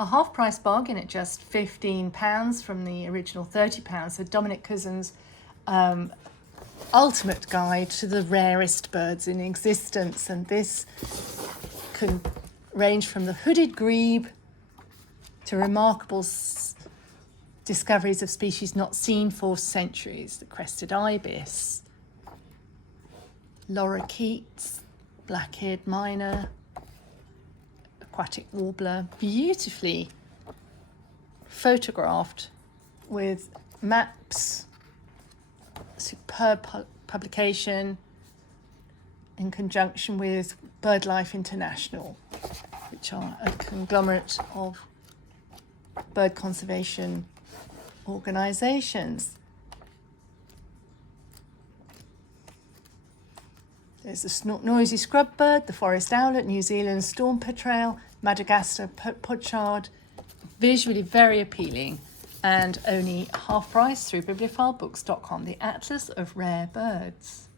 a half-price bargain at just £15 from the original £30. So Dominic Couzens' ultimate guide to the rarest birds in existence, and this can range from the Hooded Grebe to remarkable discoveries of species not seen for centuries, the crested ibis, Lorikeet, black-eared myna, aquatic warbler, beautifully photographed with maps, superb publication in conjunction with BirdLife International, which are a conglomerate of bird conservation organisations. There's the noisy scrub bird, the forest owlet, New Zealand's Storm-Petrel, Madagascar Pochard, visually very appealing, and only half price through bibliophilebooks.com, the Atlas of Rare Birds.